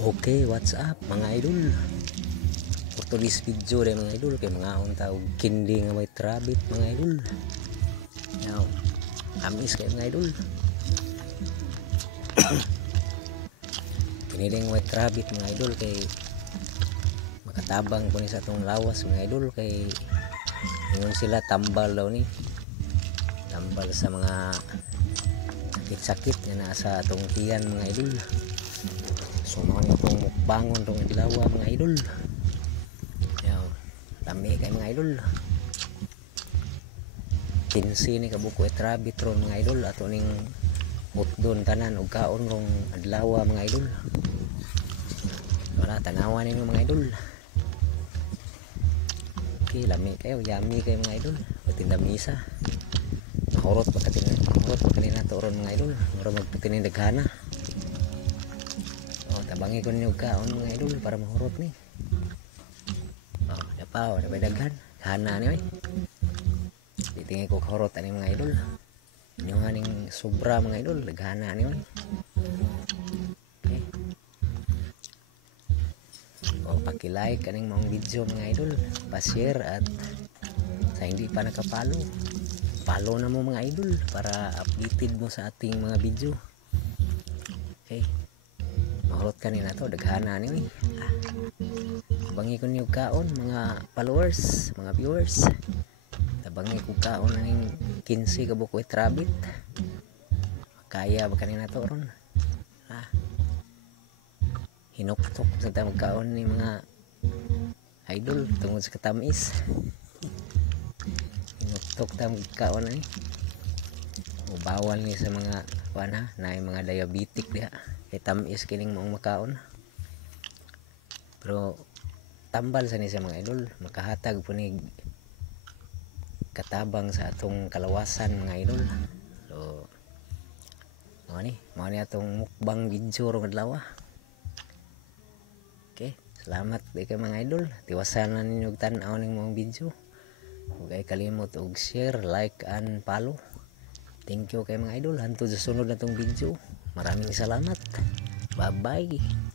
Okay, what's up mga idol? For today's video rin mga idol, kay mga tawag kindi nga white rabbit mga idol. Now, amis kayo mga idol. Kiniling white rabbit mga idol kay makatabang po ni sa itong lawas mga idol, kay ingon sila tambal daw ni. Tambal sa mga sakit-sakit na nasa itong tiyan mga idol. So mga itong mukbangon itong ilawa mga idol. Yaw, lami kayo mga idol. Pinsi ni kabuko et rabbit ron mga idol. Ato ning hutdon tanan o kaon rong adlawa mga idol. Wala, tanawan ninyo mga idol. Okay, lami kayo, yummy kayo mga idol. Patinda misa. Mahurot pagkatin na to ron mga idol. Mura magpatinin daghana. Tabangi ko ninyo kaon mga idol para mahurot ni. Dapaw, napay daghan. Hana ni oy. Titingin ko kahurot ani mga idol. Inyo haning sobra mga idol, daghana ni oy. Okay. Paki-like kaning mga video mga idol, pa-share at sa hindi pa nakapalo, follow na mo mga idol para updated mo sa ating mga video. Okay. Mahurot kanina to, daghana ni tabangi ko niyo kaon mga followers, mga viewers. Tabangi ko kaon ning 15 ka buko et rabbit. Kaya ba kanina to ron? Hinuktok sa tamang kaon ni mga idol tungod sa katamis. Hinuktok tamang kaon ni. Bawal ni sa mga kuana na mga diabetic diha. Kay tamis kining mong makaon. Pero tambal sa ni sa mga idol, makahatag po ni katabang sa atong kalawasan mga idol. So mao ni atong mukbang video rong adlaw. Okay, salamat kay mga idol. Tiwasan ninyo tan-aw ning mga video. Huwag ay kalimot og share, like and follow. Thank you kay mga idol. Hantod sa sunod na tong video. Maraming salamat. Bye-bye.